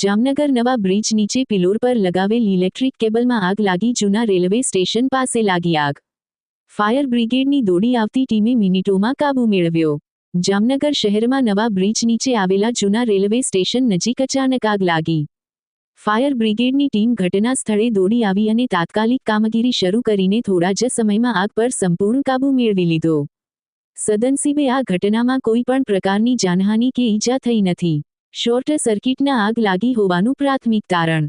જામનગર નવા બ્રિજ નીચે પિલોર પર લગાવેલ ઇલેક્ટ્રિક કેબલમાં આગ લાગી, જૂના રેલવે સ્ટેશન પાસે લાગી આગ. ફાયર બ્રિગેડની દોડી આવતી ટીમે મિનિટોમાં કાબૂ મેળવ્યો. જામનગર શહેરમાં નવા બ્રિજ નીચે આવેલા જૂના રેલવે સ્ટેશન નજીક અચાનક આગ લાગી. ફાયર બ્રિગેડની ટીમ ઘટના સ્થળે દોડી આવી અને તાત્કાલિક કામગીરી શરૂ કરીને થોડા જ સમયમાં આગ પર સંપૂર્ણ કાબૂ મેળવી લીધો. સદનસીબે આ ઘટનામાં કોઈ પણ પ્રકારની જાનહાનિ કે ઈજા થઈ નથી. શોર્ટ સર્કિટના આગ લાગી હોવાનું પ્રાથમિક તારણ.